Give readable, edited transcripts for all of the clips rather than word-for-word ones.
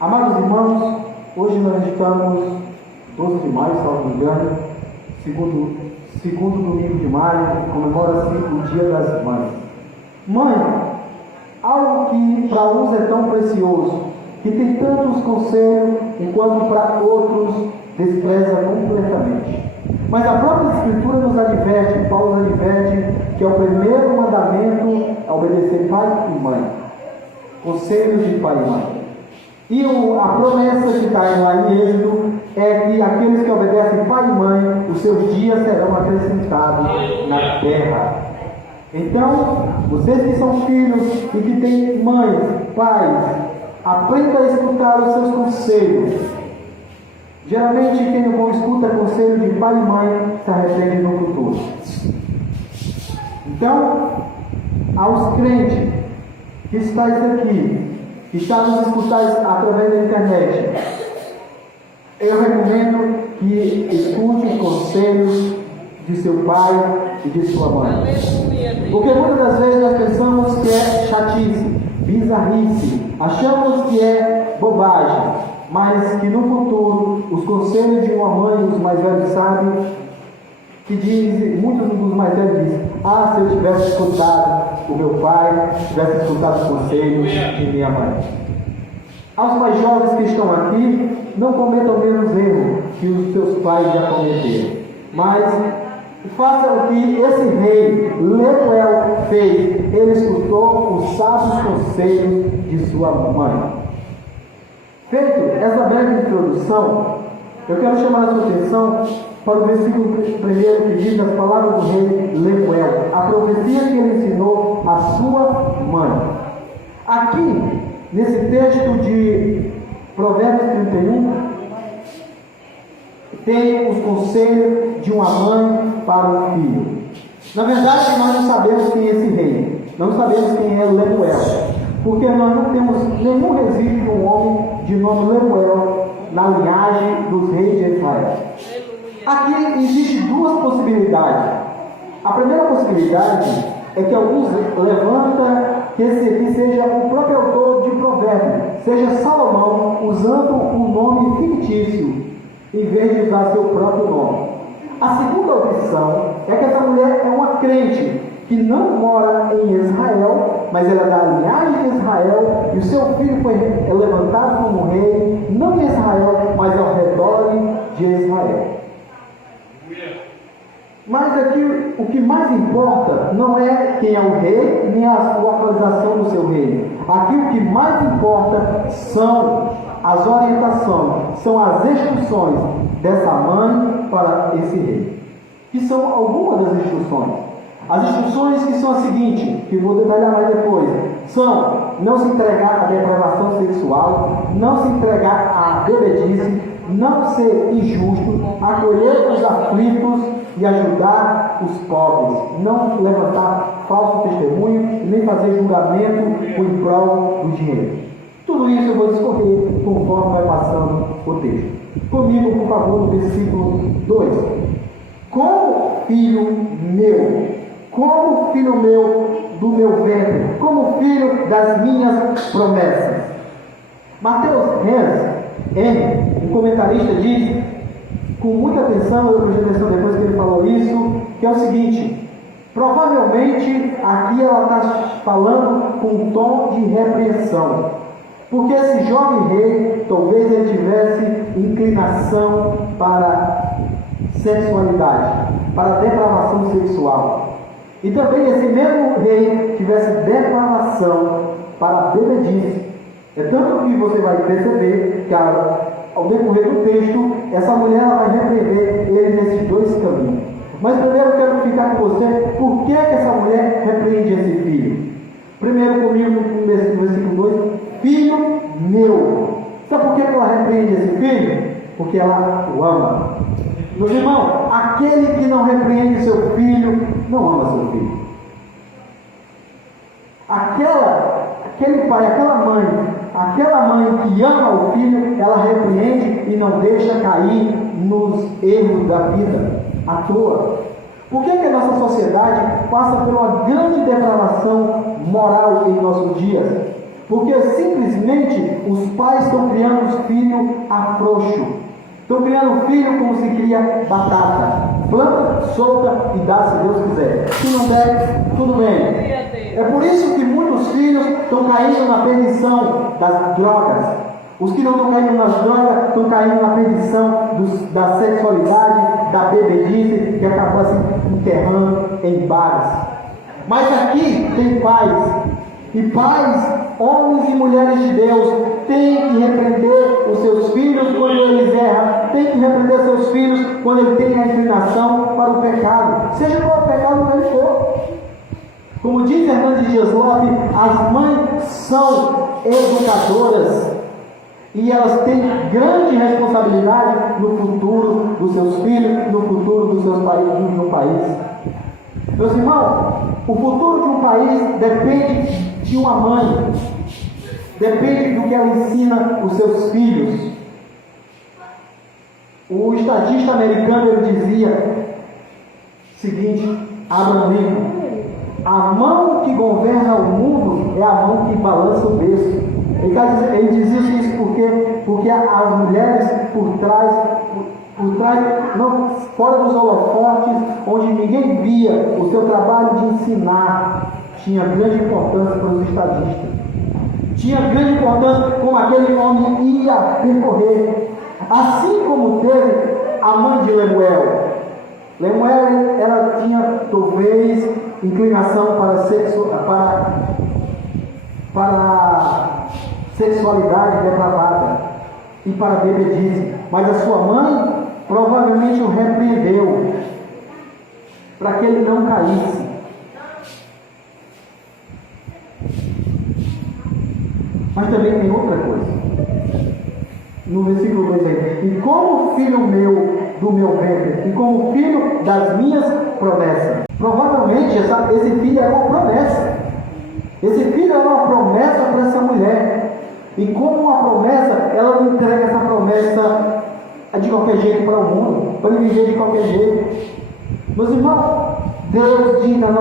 Amados irmãos, hoje nós estamos 12 de maio, se não me engano, segundo domingo de maio, comemora-se o Dia das Mães. Mãe, algo que para uns é tão precioso, que tem tantos conselhos, enquanto para outros despreza completamente. Mas a própria Escritura nos adverte, Paulo nos adverte, que é o primeiro mandamento a obedecer pai e mãe. Conselhos de pai e mãe. E a promessa que está lá em Êxodo é que aqueles que obedecem pai e mãe, os seus dias serão acrescentados na terra. Então, vocês que são filhos e que têm mães, pais, aprendam a escutar os seus conselhos. Geralmente, quem não escuta conselho de pai e mãe se arrepende no futuro. Então, aos crentes que estáis aqui, que está nos escutar através da internet, eu recomendo que escute os conselhos de seu pai e de sua mãe. Porque muitas das vezes nós pensamos que é chatice, bizarrice, achamos que é bobagem, mas que no futuro os conselhos de uma mãe, os mais velhos sabem, que dizem, muitos dos mais velhos dizem: ah, se eu tivesse escutado o meu pai, tivesse escutado os conselhos de minha mãe. Aos mais jovens que estão aqui, não cometam menos erro que os seus pais já cometeram, mas façam o que esse rei Lemuel fez. Ele escutou os sábios conselhos de sua mãe. Feito essa breve introdução, eu quero chamar a sua atenção para o versículo 1 que diz as palavras do rei Lemuel, a profecia que ele ensinou à sua mãe. Aqui, nesse texto de Provérbios 31, tem os conselhos de uma mãe para o filho. Na verdade, nós não sabemos quem é esse rei, não sabemos quem é Lemuel, porque nós não temos nenhum registro de um homem de nome Lemuel na linhagem dos reis de Israel. Aqui existem duas possibilidades. A primeira possibilidade é que alguns levantam que esse aqui seja o próprio autor de Provérbios, seja Salomão, usando um nome fictício, em vez de usar seu próprio nome. A segunda opção é que essa mulher é uma crente, que não mora em Israel, mas ela é da linhagem de Israel, e o seu filho foi levantado como rei, não em Israel, mas ao redor de Israel. Mas aqui o que mais importa não é quem é o rei, nem a localização do seu reino. Aqui o que mais importa são as orientações, são as instruções dessa mãe para esse rei. Que são algumas das instruções. As instruções que são as seguintes, que vou detalhar mais depois, são não se entregar à depravação sexual, não se entregar à bebedice, não ser injusto, acolher os aflitos e ajudar os pobres, não levantar falso testemunho, nem fazer julgamento em prol do dinheiro. Tudo isso eu vou discorrer conforme vai passando o texto. Comigo, por favor, no versículo 2. Como filho meu do meu ventre, como filho das minhas promessas. Mateus Henry, um comentarista, diz, com muita atenção, eu prestei atenção depois que ele falou isso, que é o seguinte: provavelmente aqui ela está falando com um tom de repreensão, porque esse jovem rei, talvez ele tivesse inclinação para sexualidade, para depravação sexual. E também esse mesmo rei tivesse depravação para bebedice. É tanto que você vai perceber que ao decorrer do texto, essa mulher vai repreender ele nesses dois caminhos. Mas primeiro eu quero ficar com você, por que essa mulher repreende esse filho? Primeiro comigo no versículo 2, filho meu. Sabe por que ela repreende esse filho? Porque ela o ama. Meus irmãos, aquele que não repreende seu filho, não ama seu filho. Aquele pai, aquela mãe que ama o filho, ela repreende e não deixa cair nos erros da vida à toa. Por que a nossa sociedade passa por uma grande depravação moral em nossos dias? Porque simplesmente os pais estão criando os filhos a frouxo. Estão criando filho como se cria batata. Planta, solta e dá se Deus quiser. Se não der, tudo bem. É por isso que muitos filhos estão caindo na perdição das drogas. Os que não estão caindo nas drogas estão caindo na perdição da sexualidade, da bebedice, que acaba se enterrando em bares. Mas aqui tem pais. E pais, homens e mulheres de Deus, têm que repreender os seus filhos quando eles erram, têm que repreender seus filhos quando eles têm a inclinação para o pecado, seja qual o pecado que ele for. Como diz Hernandes Dias Lopes, as mães são educadoras e elas têm grande responsabilidade no futuro dos seus filhos, no futuro do seu país. Meus irmãos, o futuro de um país depende de uma mãe, depende do que ela ensina os seus filhos. O estadista americano ele dizia o seguinte, Abraham Lincoln: a mão que governa o mundo é a mão que balança o berço. Ele dizia isso porque as mulheres por trás, não, fora dos holofotes, onde ninguém via o seu trabalho de ensinar, tinha grande importância para os estadistas. Tinha grande importância como aquele homem ia percorrer. Assim como teve a mãe de Lemuel. Lemuel, ela tinha talvez inclinação para sexualidade depravada e para bebedice. Mas a sua mãe provavelmente o repreendeu para que ele não caísse. Mas também tem outra coisa. No versículo 2 aí: e como filho meu do meu ventre, e como filho das minhas promessas. Provavelmente esse filho era uma promessa. Esse filho era uma promessa para essa mulher. E como uma promessa, ela não entrega essa promessa de qualquer jeito para o mundo, para ele viver de qualquer jeito. Meus irmãos, Deus diz na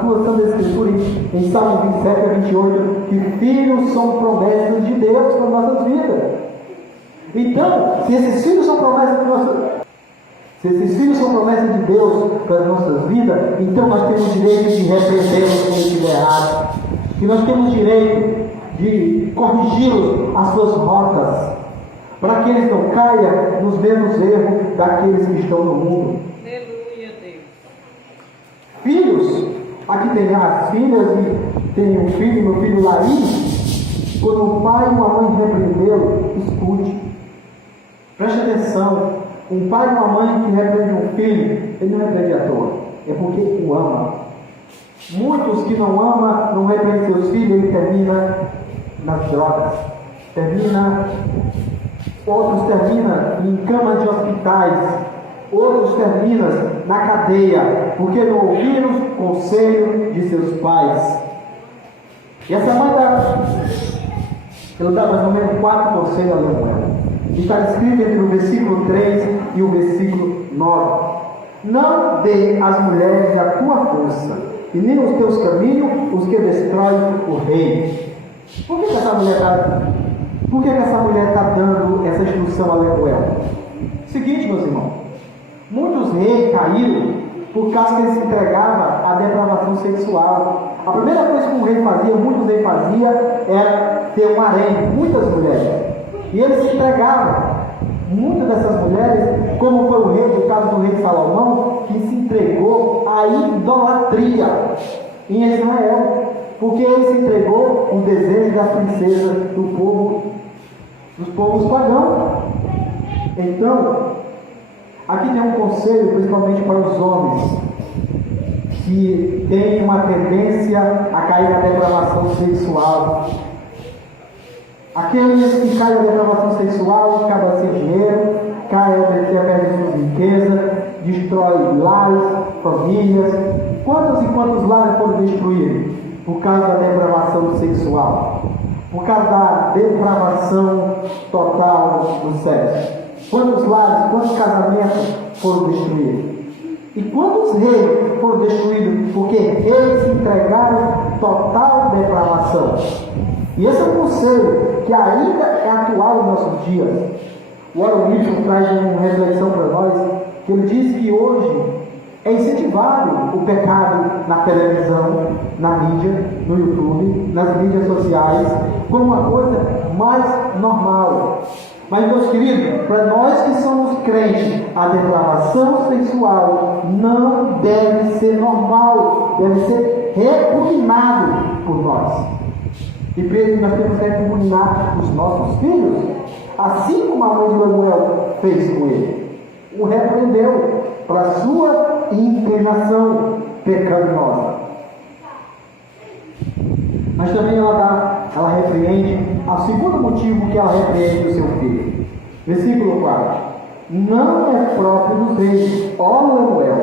sua Santa Escritura, em Salmo 27 a 28, que filhos são promessas de Deus para nossas vidas. Então, se esses filhos são promessas de Deus para as nossas vidas, então nós temos direito de repreendê-los quando estiver errado. E nós temos direito de corrigi-los as suas rotas, para que eles não caiam nos mesmos erros daqueles que estão no mundo. Aleluia, Deus. Filhos, aqui tem as filhas e tem um filho, meu filho Laí. Quando o pai e uma mãe repreendê-lo, escute. Preste atenção. Um pai e uma mãe que repreende um filho, ele não repreende à toa, é porque o ama. Muitos que não amam, não repreendem seus filhos, ele termina nas drogas, outros terminam em camas de hospitais, outros terminam na cadeia, porque não ouviram o conselho de seus pais. E essa mãe ela dá mais ou menos 4 conselhos a Lemuel. Está escrito entre o versículo 3 e o versículo 9: não dê às mulheres a tua força, e nem os teus caminhos os que destroem o rei. Por que essa mulher está dando essa instrução a Lemuel? Seguinte, meus irmãos, muitos reis caíram por causa que eles se entregavam à depravação sexual. A primeira coisa que um rei fazia, muitos reis faziam, era ter um harém, muitas mulheres. E eles se entregavam. Muitas dessas mulheres, como foi o caso do rei Salomão, que se entregou à idolatria em Israel, porque ele se entregou ao desejo das princesas dos povos pagãos. Então, aqui tem um conselho, principalmente para os homens, que têm uma tendência a cair na depravação sexual. Aqueles que caem na depravação sexual acabam sem dinheiro, caem perdem suas riquezas, destrói lares, famílias. Quantos e quantos lares foram destruídos por causa da depravação sexual? Por causa da depravação total do sexo? Quantos lares, quantos casamentos foram destruídos? E quantos reis foram destruídos porque reis se entregaram total depravação? E esse é um conselho que ainda é atual nos nossos dias. O Warren Wilson traz uma reflexão para nós, que ele diz que hoje é incentivado o pecado na televisão, na mídia, no YouTube, nas mídias sociais, como uma coisa mais normal. Mas, meus queridos, para nós que somos crentes, a depravação sexual não deve ser normal, deve ser repugnado por nós. E Pedro, nós temos que repugnar os nossos filhos, assim como a mãe de Lemuel fez com ele. O repreendeu para a sua inclinação pecaminosa. Mas também ela repreende, o segundo motivo que ela repreende o seu filho. Versículo 4. Não é próprio dos reis, ó Lemuel,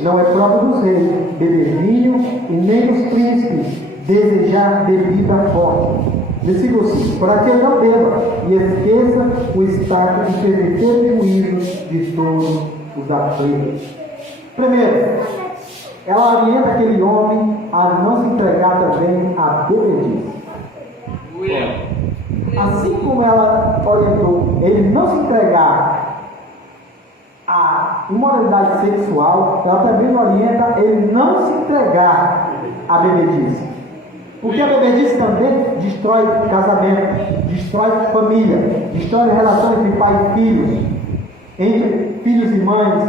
não é próprio dos reis beber vinho e nem dos príncipes desejar bebida forte. Versículo 5. Para que ele não beba e esqueça o estado de perverter o juízo de todos os aflitos. Primeiro, ela orienta aquele homem a não se entregar também à bebedice. Assim como ela orientou ele não se entregar à imoralidade sexual, ela também orienta ele não se entregar à bebedice. Porque a bebedice também destrói casamento, destrói família, destrói relações entre pai e filhos, entre filhos e mães.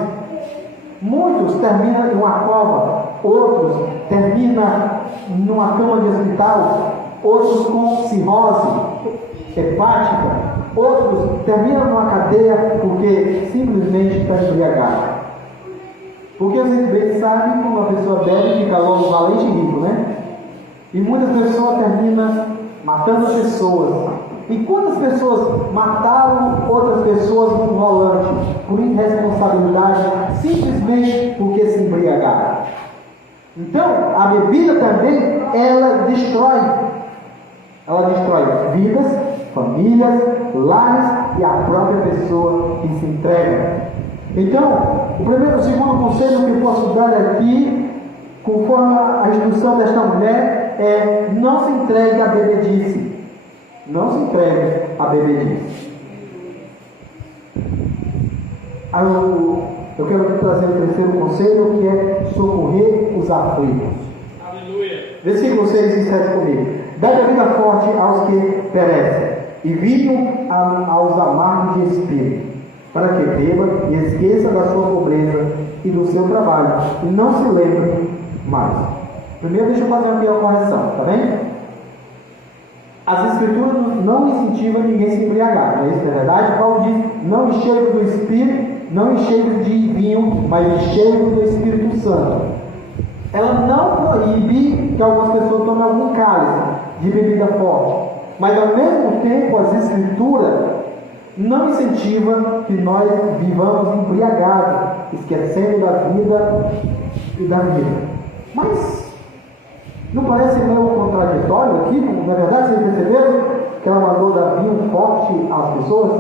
Muitos terminam em uma cova, outros terminam numa cama de hospital, outros com cirrose hepática, outros terminam numa cadeia porque simplesmente está embriagado. Porque vocês sabem como uma pessoa bebe e fica logo valente e rico, né? E muitas pessoas terminam matando as pessoas. E quantas pessoas mataram outras pessoas no volante por irresponsabilidade, simplesmente porque se embriagaram? Então, a bebida também, ela destrói vidas, famílias, lares e a própria pessoa que se entrega. Então, o segundo conselho que eu posso dar aqui, conforme a instrução desta mulher, é: não se entregue à bebedice. Não se entregue à bebedice. Eu quero trazer o terceiro conselho, que é socorrer os aflitos. Aleluia. Versículo 6 e 7 comigo. Dá a vida forte aos que perecem, e vinho aos amargos de espírito, para que beba e esqueça da sua pobreza e do seu trabalho, e não se lembre mais. Primeiro, deixa eu fazer aqui a correção, tá bem? As Escrituras não incentivam ninguém a se embriagar, não é isso? Na verdade, Paulo diz: não enchei do Espírito, não enchei de vinho, mas enchei do Espírito Santo. Ela não proíbe que algumas pessoas tomem algum cálice de bebida forte, mas ao mesmo tempo as Escrituras não incentivam que nós vivamos embriagados, esquecendo da vida e da vida. Mas não parece meio contraditório aqui? Na verdade, vocês perceberam que ela mandou dar vinho forte às pessoas?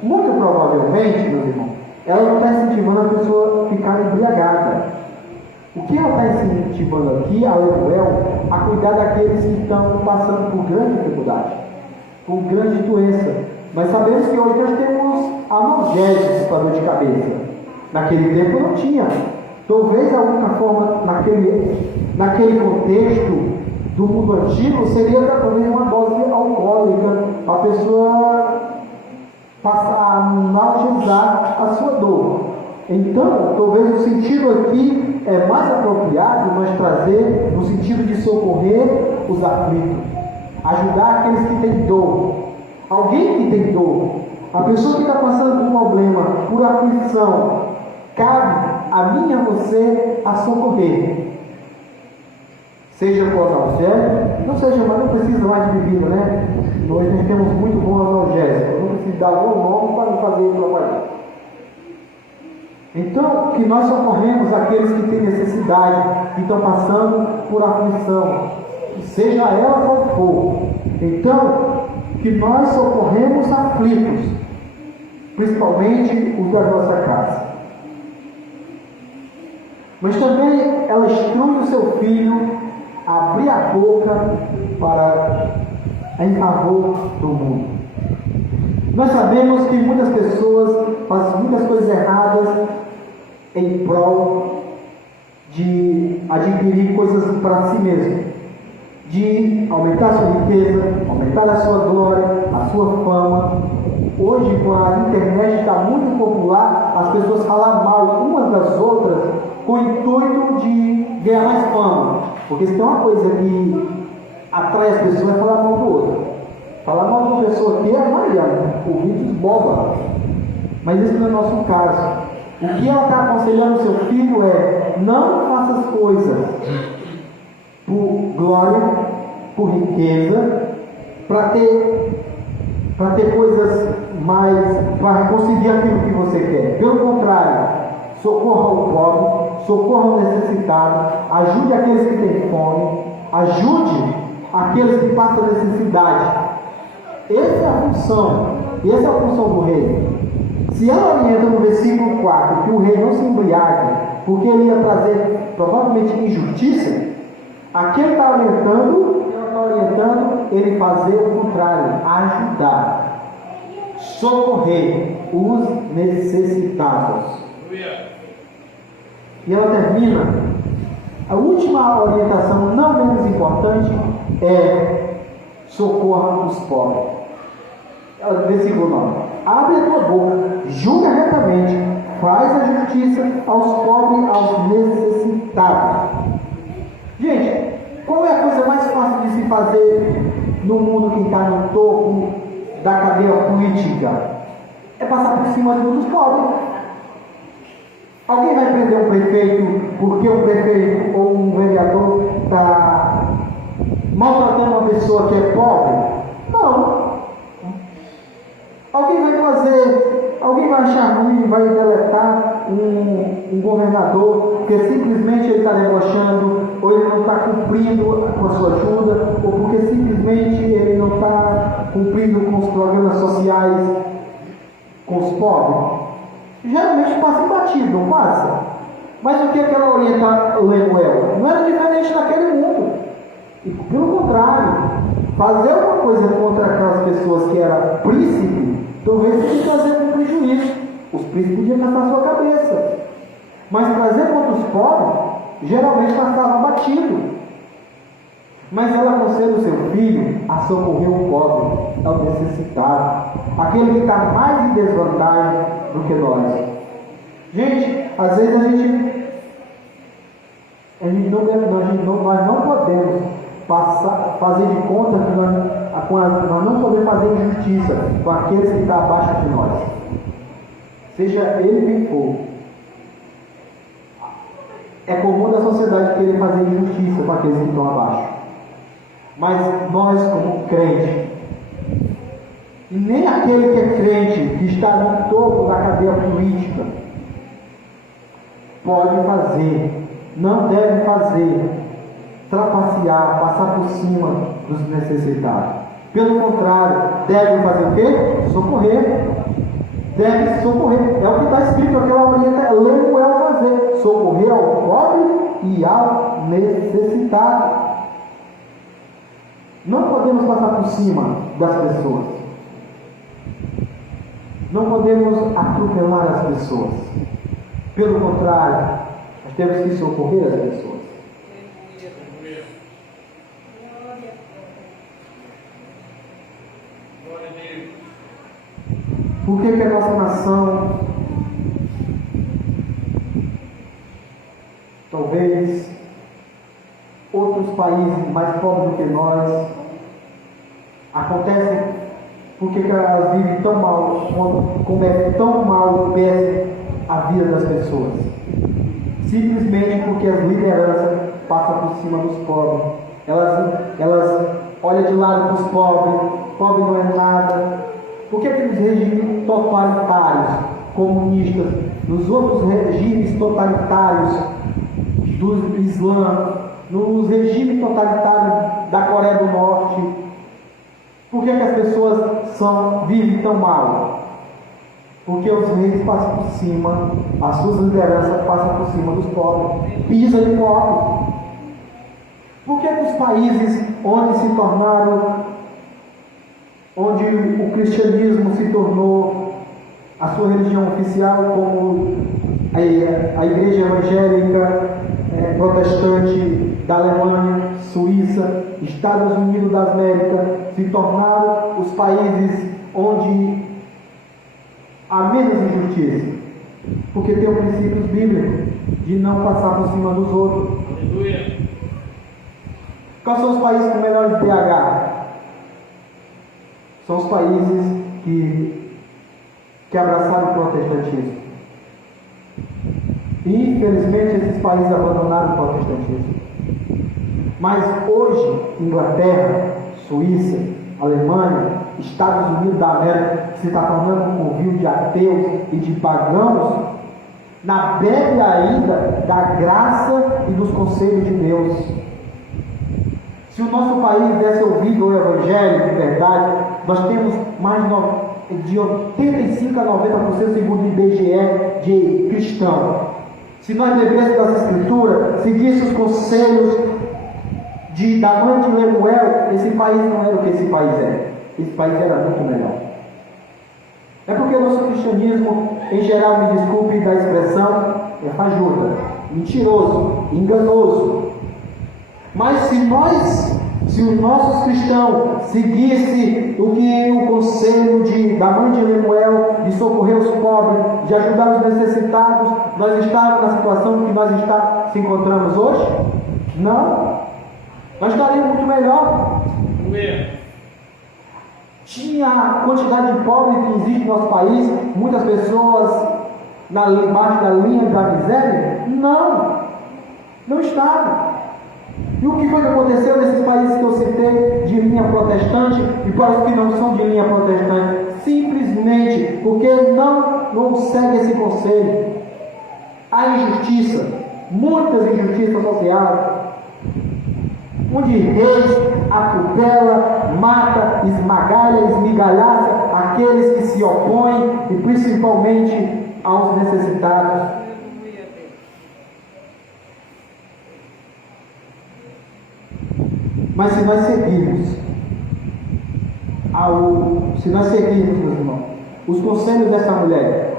Muito provavelmente, meus irmãos, ela não está incentivando a pessoa a ficar embriagada. O que ela está incentivando aqui, a Lemuel, a cuidar daqueles que estão passando por grande dificuldade, por grande doença. Nós sabemos que hoje nós temos analgésicos para dor de cabeça. Naquele tempo não tinha. Talvez a única forma, naquele contexto do mundo antigo, seria talvez uma dose alcoólica, a pessoa passar a analgesiar a sua dor. Então, talvez o sentido aqui é mais apropriado nós trazer no sentido de socorrer os aflitos, ajudar aqueles que têm dor. Alguém que tem dor, a pessoa que está passando por um problema, por aflição, cabe a mim e a você a socorrer. Seja por analgésico, não seja, mas não precisa mais de bebida, né? Nós temos muito bom analgésico, não precisa dar um nome para não fazer propaganda. Então, que nós socorremos aqueles que têm necessidade, que estão passando por aflição, seja ela qual for. Então, que nós socorremos aflitos, principalmente os da nossa casa. Mas também ela instrui o seu filho a abrir a boca para em favor do mundo. Nós sabemos que muitas pessoas fazem muitas coisas erradas em prol de adquirir coisas para si mesmo, de aumentar a sua riqueza, aumentar a sua glória, a sua fama. Hoje, com a internet está muito popular, as pessoas falam mal umas das outras com o intuito de ganhar mais fama. Porque se tem uma coisa que atrai as pessoas é falar mal do outro. Falar mal de uma pessoa que é Maria, o vídeo boba. Mas isso não é nosso caso. O que ela está aconselhando o seu filho é: não faça as coisas por glória, por riqueza, para ter coisas mais, para conseguir aquilo que você quer. Pelo contrário, socorra o pobre, socorra o necessitado, ajude aqueles que têm fome, ajude aqueles que passam necessidade. Essa é a função do rei. Se ela orienta no versículo 4 que o rei não se embriague, porque ele ia trazer provavelmente injustiça, aqui ele está orientando ele fazer o contrário, ajudar, socorrer os necessitados. E ela termina, a última orientação, não menos importante, é: socorra os pobres. Versículo 9: abre a tua boca, julga retamente, faz a justiça aos pobres, aos necessitados. Gente, qual é a coisa mais fácil de se fazer no mundo que está no topo da cadeia política? É passar por cima dos pobres. Alguém vai prender um prefeito porque um prefeito ou um vereador está maltratando uma pessoa que é pobre? Não. Alguém vai achar ruim, vai deletar um governador porque simplesmente ele está debochando, ou ele não está cumprindo com a sua ajuda, ou porque simplesmente ele não está cumprindo com os programas sociais com os pobres? Geralmente passa batido, não passa? Mas o que ela orienta Lemuel? Não era diferente daquele mundo. E, pelo contrário, fazer uma coisa contra aquelas pessoas que eram príncipe, talvez podia trazer um prejuízo. Os príncipes podiam gastar a sua cabeça. Mas trazer contra os pobres, geralmente passava batido. Mas ela aconselha o seu filho a socorrer o pobre, ao necessitado, aquele que está mais em desvantagem do que nós. Gente, às vezes nós não podemos fazer de conta que nós não podemos fazer injustiça com aqueles que estão abaixo de nós, seja ele quem for. É comum da sociedade querer fazer injustiça com aqueles que estão abaixo, mas nós, como crente, e nem aquele que é crente, que está no topo da cadeia política, pode fazer, não deve fazer, trapacear, passar por cima dos necessitados. Pelo contrário, deve fazer o quê? Socorrer. Deve socorrer. É o que está escrito aqui, ela orienta Lemuel fazer: socorrer ao pobre e ao necessitado. Não podemos passar por cima das pessoas. Não podemos atropelar as pessoas. Pelo contrário, nós temos que socorrer as pessoas. Por que a nossa nação, talvez outros países mais pobres do que nós, acontece porque elas vivem tão mal, como é tão mal pese a vida das pessoas? Simplesmente porque as lideranças passam por cima dos pobres. Elas olham de lado para os pobres, pobre não é nada. Por que nos regimes totalitários, comunistas, nos outros regimes totalitários do Islã, nos regimes totalitários da Coreia do Norte, por que as pessoas vivem tão mal? Porque os reis passam por cima, as suas lideranças passam por cima dos pobres, pisam em pobre. Por que os países onde se tornaram onde o cristianismo se tornou a sua religião oficial, como a igreja evangélica protestante da Alemanha, Suíça, Estados Unidos da América, se tornaram os países onde há menos injustiça, porque tem o princípio bíblico de não passar por cima dos outros. Aleluia. Quais são os países com melhor IDH? São os países que abraçaram o protestantismo. E, infelizmente, esses países abandonaram o protestantismo. Mas hoje, Inglaterra, Suíça, Alemanha, Estados Unidos da América, que se está tornando um convívio de ateus e de pagãos, na bebe ainda da graça e dos conselhos de Deus. Se o nosso país desse ouvido ao Evangelho de verdade, nós temos mais de 85 a 90%, segundo o IBGE, de cristão. Se nós bebêssemos das Escrituras, seguíssemos os conselhos da mãe de Lemuel, esse país não era o que esse país é. Esse país era muito melhor. É porque o nosso cristianismo, em geral, me desculpe da expressão, é fajuta, mentiroso, enganoso. Mas se os nossos cristãos seguissem o conselho da mãe de Lemuel, de socorrer os pobres, de ajudar os necessitados, nós estávamos na situação que nós se encontramos hoje? Não. Nós estaríamos muito melhor. Tinha a quantidade de pobres que existe no nosso país, muitas pessoas embaixo da linha da miséria? Não estava. E o que foi que aconteceu nesses países que eu citei de linha protestante e para os que não são de linha protestante? Simplesmente porque não segue esse conselho. Há injustiça, muitas injustiças sociais, onde reis atropela, mata, esmagalha, esmigalhaça aqueles que se opõem e principalmente aos necessitados. Mas se nós seguirmos, meus irmãos, os conselhos dessa mulher,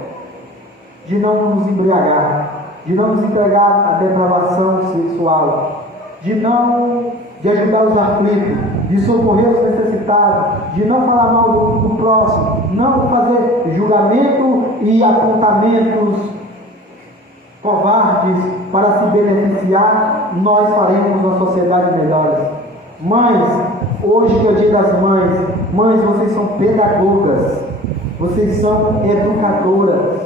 de não nos embriagar, de não nos entregar à depravação sexual, de ajudar os aflitos, de socorrer os necessitados, de não falar mal do próximo, não fazer julgamento e apontamentos covardes para se beneficiar, nós faremos uma sociedade melhor. Mães, hoje é o dia das mães. Mães, vocês são pedagogas, vocês são educadoras.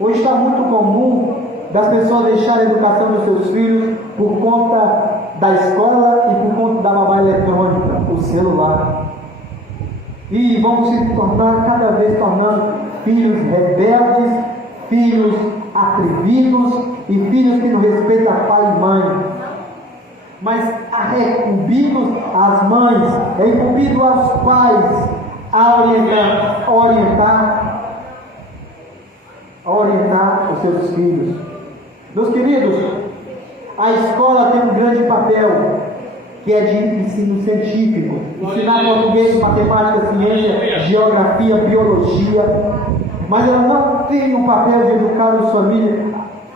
Hoje está muito comum das pessoas deixarem a educação dos seus filhos por conta da escola e por conta da babá eletrônica, o celular. E vão se tornar cada vez filhos rebeldes, filhos atrevidos e filhos que não respeitam pai e mãe. Mas é incumbido às mães, é incumbido aos pais a orientar os seus filhos. Meus queridos, a escola tem um grande papel, que é de ensino científico, ensinar português, matemática, ciência, geografia, biologia, mas ela não tem o papel de educar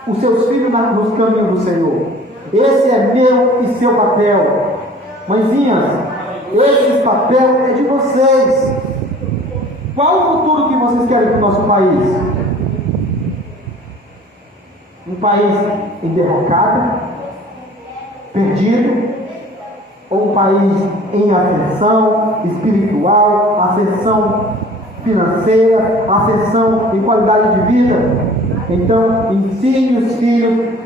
os seus filhos nos caminhos do Senhor. Esse é meu e seu papel. Mãezinhas, esse papel é de vocês. Qual o futuro que vocês querem para o nosso país? Um país enderrocado, perdido, ou um país em ascensão espiritual, ascensão financeira, ascensão em qualidade de vida? Então, ensine os filhos,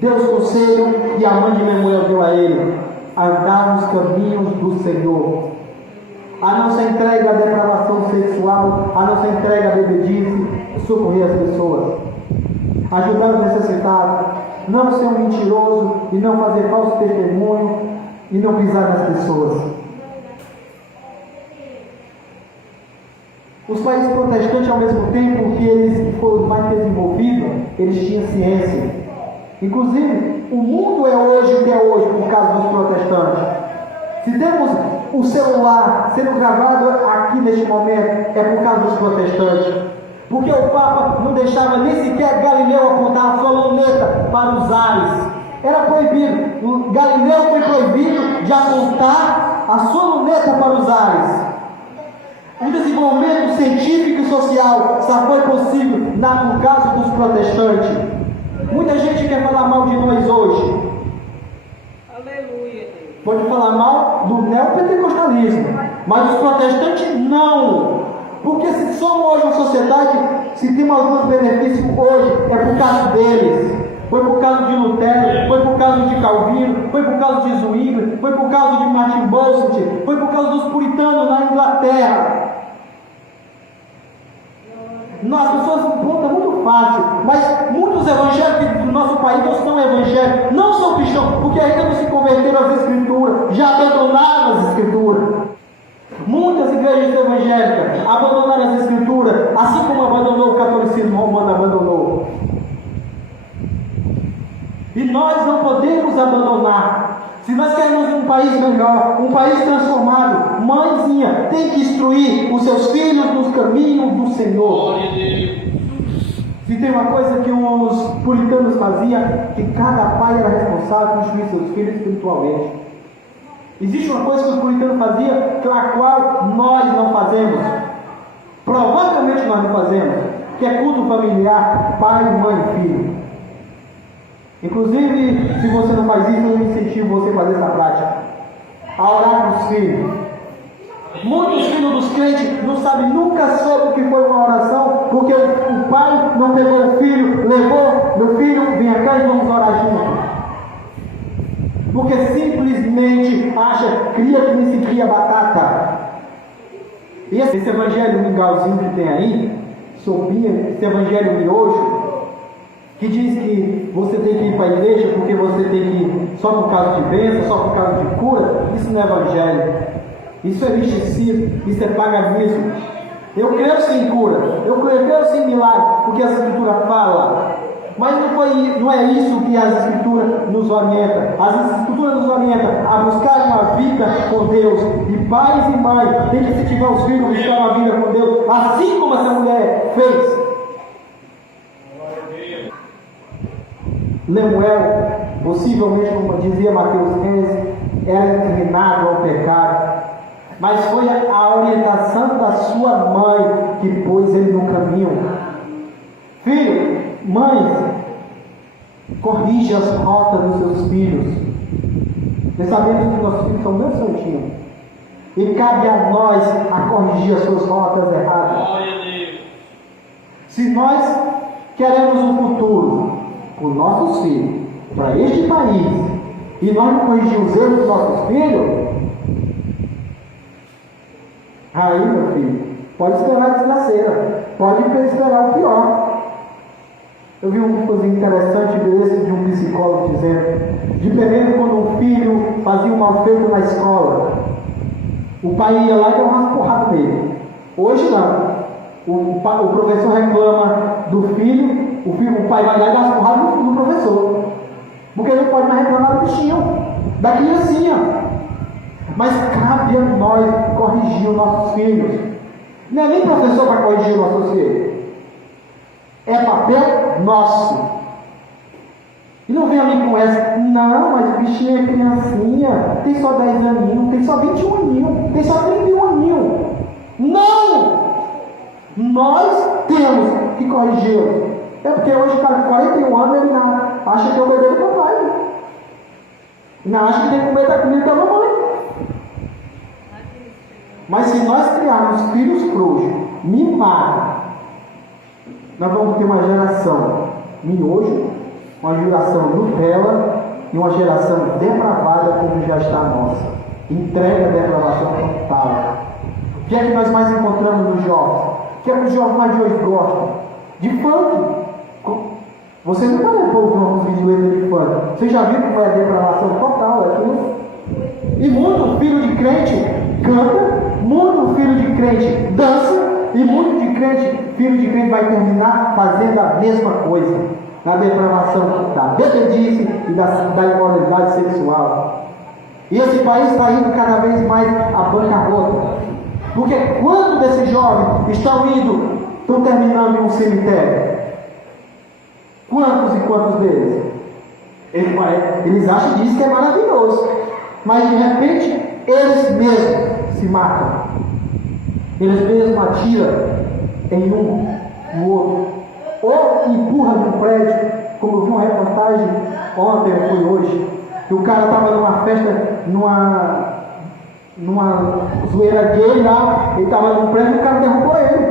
dê os conselhos que a mãe de Lemuel deu a ele: andar nos caminhos do Senhor, a não ser entregue à depravação sexual, a não ser entregue à bebedice, socorrer as pessoas, ajudar os necessitados, não ser um mentiroso e não fazer falso testemunho e não pisar nas pessoas. Os países protestantes, ao mesmo tempo que eles foram mais desenvolvidos, eles tinham ciência. Inclusive, o mundo é hoje o que é hoje por causa dos protestantes. Se temos o celular sendo gravado aqui neste momento é por causa dos protestantes. Porque o Papa não deixava nem sequer Galileu apontar a sua luneta para os ares. Era proibido. O Galileu foi proibido de apontar a sua luneta para os ares. O desenvolvimento científico e social só foi possível no caso dos protestantes. Muita gente quer falar mal de nós hoje. Aleluia. Pode falar mal do neopentecostalismo, mas os protestantes não. Porque se somos hoje uma sociedade, se temos alguns benefícios hoje, é por causa deles. Foi por causa de Lutero, foi por causa de Calvino, foi por causa de Zwingli, foi por causa de Martin Bolsonaro, foi por causa dos puritanos na Inglaterra. As pessoas apontam muito fácil, mas muitos evangélicos do nosso país não são evangélicos, não são cristãos, porque ainda não se converteram às Escrituras, já abandonaram as Escrituras. Muitas igrejas evangélicas abandonaram as Escrituras, assim como abandonou o catolicismo romano, abandonou. E nós não podemos abandonar. Se nós queremos um país melhor, um país transformado, mãezinha tem que instruir os seus filhos nos caminhos do Senhor. Se tem uma coisa que os puritanos faziam, que cada pai era responsável por instruir seus filhos espiritualmente. Existe uma coisa que os puritanos faziam, a qual nós não fazemos. Provavelmente nós não fazemos, que é culto familiar, pai, mãe e filho. Inclusive, se você não faz isso, eu incentivo você a fazer essa prática. A orar para os filhos. Muitos filhos dos crentes não sabem nunca sobre o que foi uma oração, porque o pai não pegou o filho, levou, meu filho, vem cá e vamos orar juntos. Porque simplesmente cria que nem se cria batata. E esse evangelho mingauzinho que tem aí, sopinha, esse evangelho miojo, que diz que você tem que ir para a igreja porque você tem que ir só por causa de bênção, só por causa de cura, isso não é evangelho. Isso é misticismo, isso é paganismo. Eu creio sim em cura, eu creio sim em milagre, porque a Escritura fala. Mas não é isso que as Escrituras nos orientam. As Escrituras nos orientam a buscar uma vida com Deus. E pais e mães têm que, se tiver os filhos, buscar uma vida com Deus, assim como essa mulher fez. Lemuel, possivelmente, como dizia Mateus 15, era inclinado ao pecado, mas foi a orientação da sua mãe que pôs ele no caminho. Filho, mãe, corrige as rotas dos seus filhos. Pensamento que nossos filhos são bem santinhos, e cabe a nós a corrigir as suas rotas erradas. Se nós queremos um futuro para os nossos filhos, para este país, e nós não corrigimos os erros dos nossos filhos, aí, meu filho, pode esperar a desgraceira, pode esperar o pior. Eu vi uma coisa interessante desse de um psicólogo dizendo, de primeiro, quando um filho fazia um mal feito na escola, o pai ia lá e dava umas porradas nele. Hoje não. O professor reclama do filho, o pai vai lá e dá umas porradas no professor. Porque ele não pode mais reclamar do bichinho, da criancinha. Mas cabe a nós corrigir os nossos filhos. Não é nem professor para corrigir os nossos filhos. É papel nosso. E não vem a mim com essa, não, mas o bichinho é criancinha, tem só 10 aninhos, tem só 21 aninhos, tem só 31 aninhos. Não! Nós temos que corrigi-lo. É porque hoje está com 41 anos, ele não acha que é o bebê do papai. Não acha que tem que comer da comida da mamãe. Mas se nós criarmos filhos frouxos, mimados, nós vamos ter uma geração miojo, uma geração Nutella e uma geração depravada como já está a nossa. Entrega a depravação total. O que é que nós mais encontramos nos jovens? O que é que os jovens mais de hoje gostam? De funk. Você nunca levou os vídeos de funk. Você já viu como é a depravação total? É tudo. E muito filho de crente canta, muito filho de crente dança, e muito filho de crente vai terminar fazendo a mesma coisa, na depravação da bebedice e da imoralidade sexual. E esse país está indo cada vez mais à bancarrota. Porque quantos desses jovens estão terminando em um cemitério? Quantos e quantos deles? Eles acham que isso é maravilhoso. Mas de repente, eles mesmos se matam. Eles mesmos atiram em um no outro. Ou empurram no prédio, como eu vi uma reportagem ontem ou foi hoje, que o cara estava numa festa, numa zoeira gay lá, ele estava num prédio e o cara derrubou ele.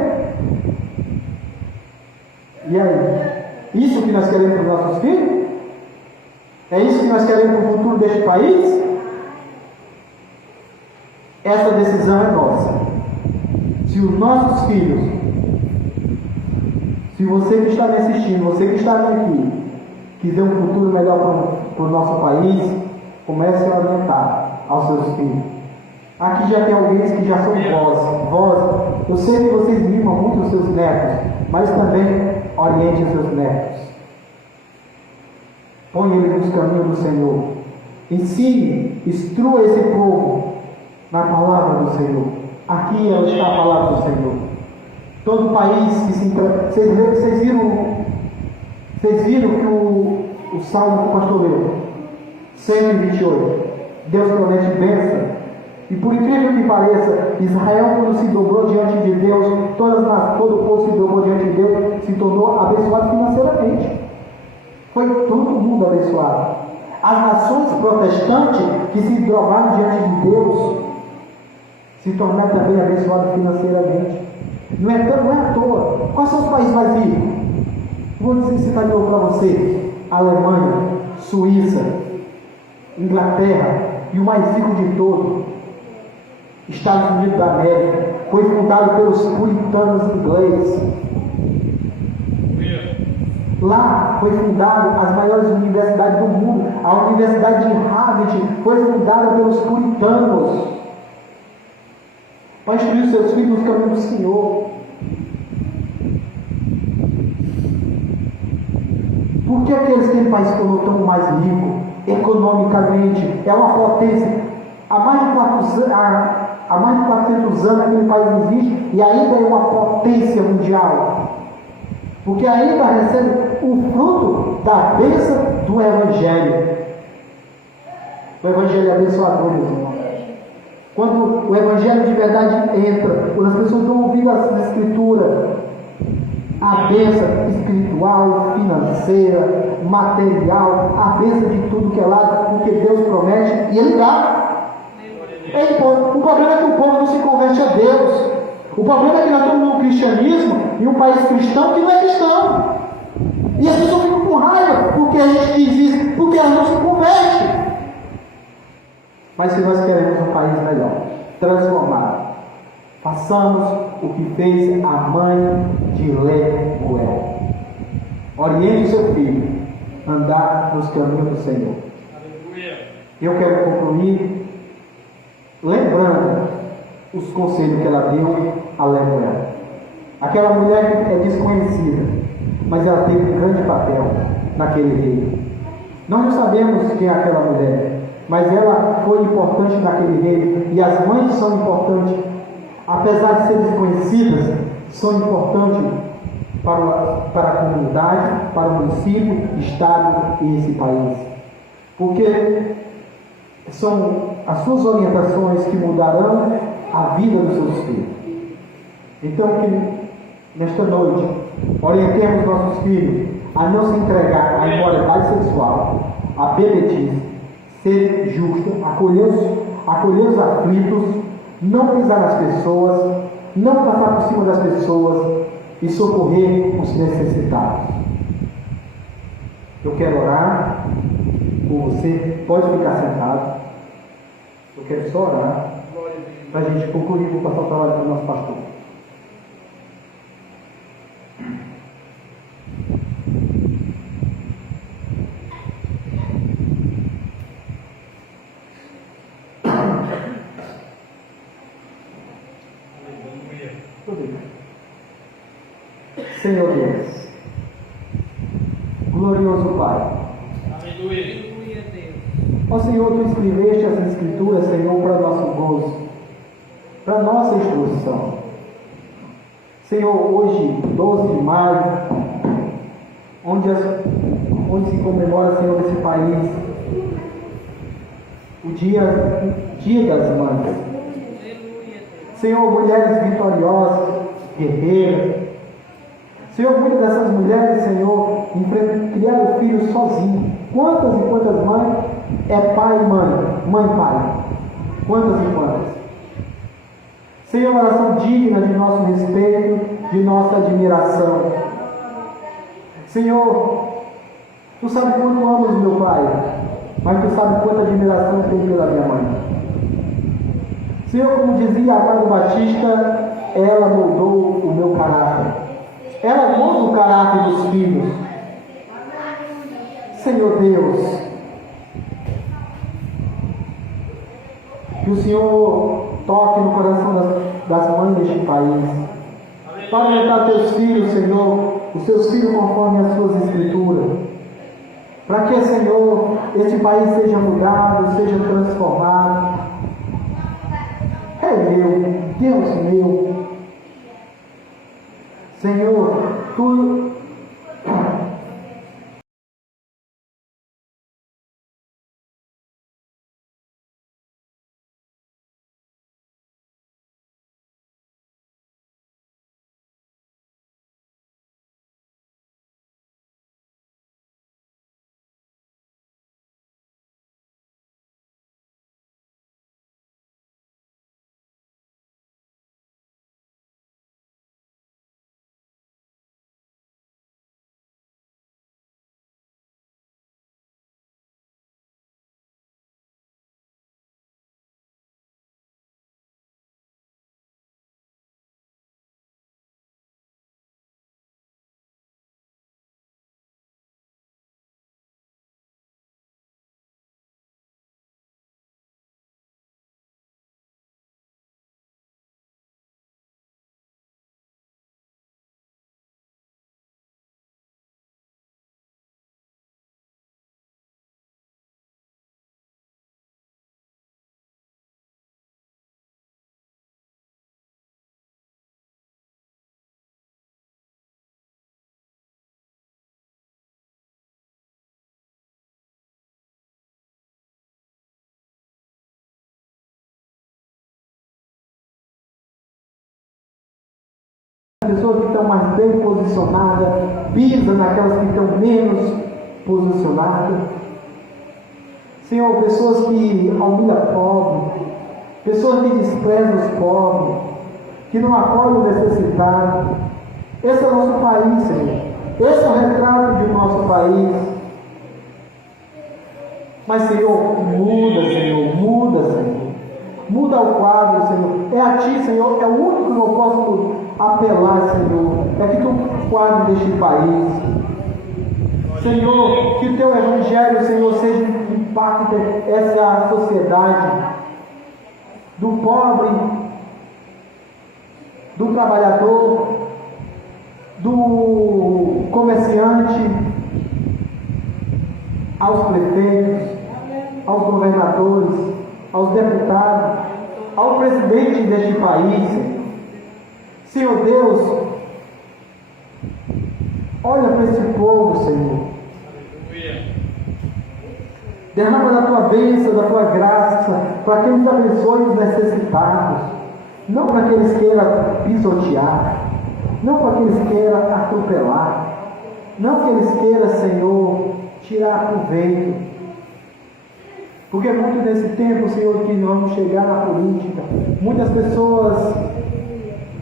E aí? Isso que nós queremos para os nossos filhos? É isso que nós queremos para o futuro deste país? Essa decisão é nossa. Se os nossos filhos, se você que está me assistindo, você que está aqui, quiser um futuro melhor para o nosso país, comece a orientar aos seus filhos. Aqui já tem alguns que já são vozes. Eu sei que vocês mimam muito os seus netos, mas também oriente os seus netos. Põe eles nos caminhos do Senhor. Ensine, instrua esse povo na palavra do Senhor. Aqui está a palavra do Senhor. Todo país que se encontra. Vocês viram que o Salmo do pastor leu? 128. Deus promete bênção. E por incrível que pareça, Israel, quando se dobrou diante de Deus, todo o povo se dobrou diante de Deus, se tornou abençoado financeiramente. Foi todo mundo abençoado. As nações protestantes que se dobraram diante de Deus se tornaram também abençoadas financeiramente. Não é à toa. Quais são os países mais ricos? Vou citar de novo para vocês: Alemanha, Suíça, Inglaterra e o mais rico de todos, Estados Unidos da América, foi fundado pelos puritanos ingleses. Lá foi fundada as maiores universidades do mundo. A Universidade de Harvard foi fundada pelos puritanos, para instruir os seus filhos no caminho do Senhor. Por que aqueles que país se tornou tão mais rico economicamente? É uma potência. Há mais de 400 anos aquele país existe e ainda é uma potência mundial. Porque ainda recebe o fruto da bênção do Evangelho. O Evangelho é abençoador, meus irmãos. Quando o Evangelho de verdade entra, quando as pessoas estão ouvindo as Escrituras, a bênção espiritual, financeira, material, a bênção de tudo que é lá, porque Deus promete e Ele dá. O problema é que o povo não se converte a Deus. O problema é que nós estamos num cristianismo e um país cristão que não é cristão. E as pessoas ficam com raiva porque a gente diz isso, porque elas não se convertem. Mas se nós queremos um país melhor, transformado, façamos o que fez a mãe de Lemuel. Oriente o seu filho a andar nos caminhos do Senhor. Eu quero concluir lembrando os conselhos que ela deu a Lemuel. Aquela mulher que é desconhecida, mas ela teve um grande papel naquele reino. Nós não sabemos quem é aquela mulher, mas ela foi importante naquele reino. E as mães são importantes, apesar de serem desconhecidas, são importantes para a comunidade, para o município, estado e esse país. Porque são as suas orientações que mudarão a vida dos seus filhos. Então, que nesta noite orientemos nossos filhos a não se entregar à imoralidade sexual, à bebedice, ser justo, acolher os aflitos, não pisar nas pessoas, não passar por cima das pessoas e socorrer os necessitados. Eu quero orar por você, pode ficar sentado. Eu quero só orar para a gente concluir. Vou passar o trabalho para o nosso pastor. Senhor Deus, glorioso Pai, aleluia, Deus. Ó Senhor, Tu escreveste as Escrituras, Senhor, para nosso gozo, para nossa instrução. Senhor, hoje, 12 de maio, onde se comemora, Senhor, nesse país, o dia das Mães. Senhor, mulheres vitoriosas, guerreiras. Senhor, muitas dessas mulheres, Senhor, criaram filhos sozinhos. Quantas e quantas mães é pai e mãe e pai? Quantas e quantas? Senhor, elas são dignas de nosso respeito, de nossa admiração. Senhor, Tu sabe quanto amo o meu pai, mas Tu sabe quanta admiração eu tenho pela minha mãe. Senhor, como dizia Amado Batista, ela moldou o meu caráter. Ela molda o caráter dos filhos. Senhor Deus, que o Senhor toque no coração das mães deste país, para orientar teus filhos, Senhor, os teus filhos conforme as suas escrituras, para que, Senhor, este país seja mudado, seja transformado. É meu, Deus meu, Senhor, Tu pessoas que estão mais bem posicionadas, pisa naquelas que estão menos posicionadas. Senhor, pessoas que humilham pobre, pessoas que desprezam os pobres, que não acolhem o necessitado. Esse é o nosso país, Senhor. Esse é o retrato do nosso país. Mas, Senhor, muda, Senhor, muda, Senhor. Muda o quadro, Senhor. É a Ti, Senhor, é o único que eu posso apelar, Senhor. É que Tu quadro deste país. Senhor, que o Teu Evangelho, Senhor, seja impacte essa sociedade do pobre, do trabalhador, do comerciante, aos prefeitos, aos governadores, aos deputados, ao presidente deste país. Senhor Deus, olha para esse povo, Senhor. Derrama da Tua bênção, da Tua graça, para que eles abençoem os necessitados, não para que eles queiram pisotear, não para que eles queiram atropelar, não que eles queiram, Senhor, tirar proveito. Porque muito nesse tempo, Senhor, que vamos chegar na política, muitas pessoas,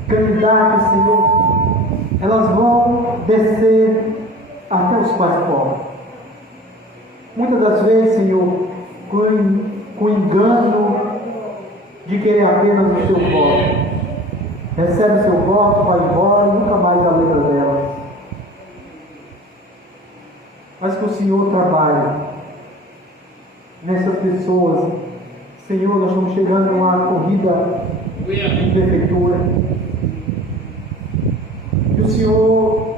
candidatos, Senhor, elas vão descer até os mais pobres. Muitas das vezes, Senhor, com engano de querer apenas o Seu voto. Recebe o Seu voto, vai embora e nunca mais a lembra delas. Mas que o Senhor trabalhe nessas pessoas. Senhor, nós estamos chegando numa corrida de prefeitura. Que o Senhor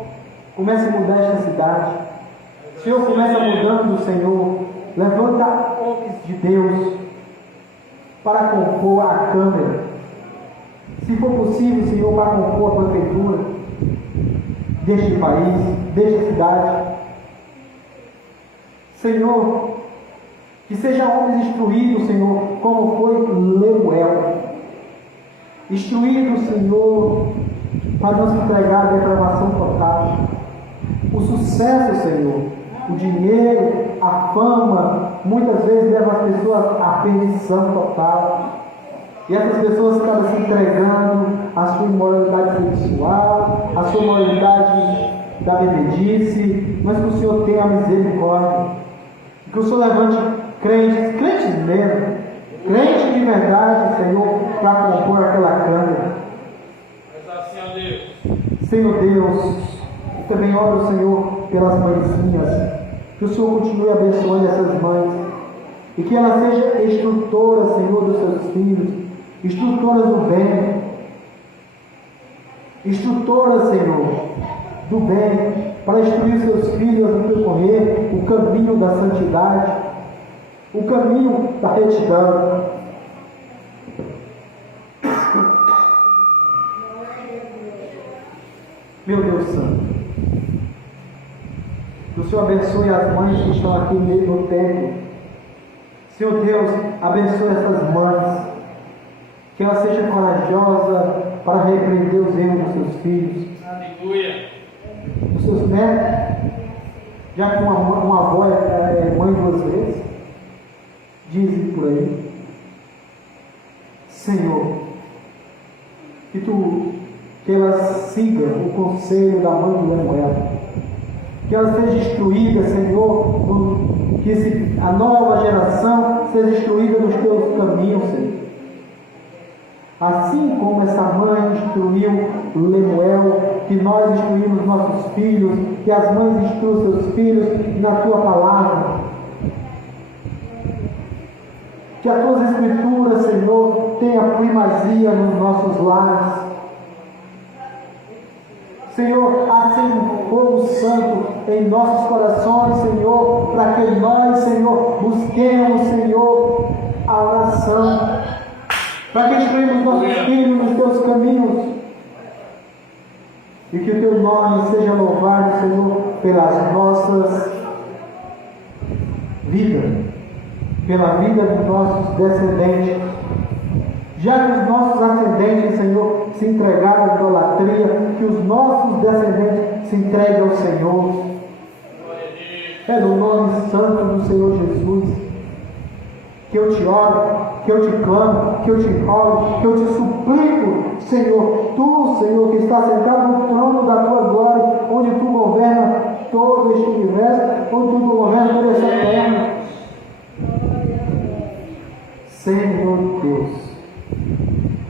comece a mudar esta cidade. O Senhor começa mudando, Senhor. Levanta homens de Deus para compor a Câmara. Se for possível, Senhor, para compor a prefeitura deste país, desta cidade. Senhor, que sejam homens instruídos, Senhor, como foi Lemuel. Instruído, Senhor, para nos entregar a depravação total. O sucesso, Senhor, o dinheiro, a fama, muitas vezes leva as pessoas à perdição total. E essas pessoas acabam se entregando à sua imoralidade sexual, à sua imoralidade da bebedice, mas que o Senhor tenha misericórdia. Que o Senhor levante crentes mesmo, crentes de verdade, Senhor, para compor aquela câmara. Senhor Deus, também oro, Senhor, pelas mãezinhas. Que o Senhor continue abençoando essas mães. E que ela seja instrutora, Senhor, dos seus filhos. Instrutora do bem. Instrutora, Senhor, do bem. Para instruir seus filhos a percorrer o caminho da santidade. O caminho da retidão. Meu Deus Santo, que o Senhor abençoe as mães que estão aqui no templo. Senhor Deus, abençoe essas mães, que ela seja corajosa para repreender os erros dos seus filhos, dos seus netos, já que uma avó é mãe 2 vezes, dizem por aí. Senhor, que ela siga o conselho da mãe de Lemuel, que ela seja instruída, Senhor, que a nova geração seja instruída nos teus caminhos, Senhor. Assim como essa mãe instruiu Lemuel, que nós instruímos nossos filhos, que as mães instruam seus filhos na tua palavra. Que as tuas escrituras, Senhor, tenha primazia nos nossos lares. Senhor, acende um fogo santo em nossos corações, Senhor, para que nós, Senhor, busquemos, Senhor, a oração, para que instruímos nossos filhos nos teus caminhos, e que o teu nome seja louvado, Senhor, pelas nossas vidas, pela vida dos nossos descendentes. Já que os nossos ascendentes, Senhor, se entregaram à idolatria, que os nossos descendentes se entreguem ao Senhor. É no nome santo do Senhor Jesus que eu te oro, que eu te clamo, que eu te rogo, que eu te suplico, Senhor. Tu, Senhor, que está sentado no trono da tua glória, onde tu governas todo este universo, onde tu governas toda essa terra. Senhor Deus,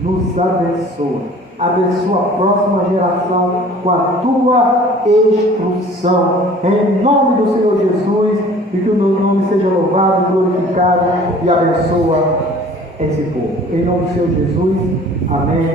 nos abençoa. Abençoa a próxima geração com a tua instrução. Em nome do Senhor Jesus, e que o teu nome seja louvado, glorificado e abençoa esse povo. Em nome do Senhor Jesus. Amém.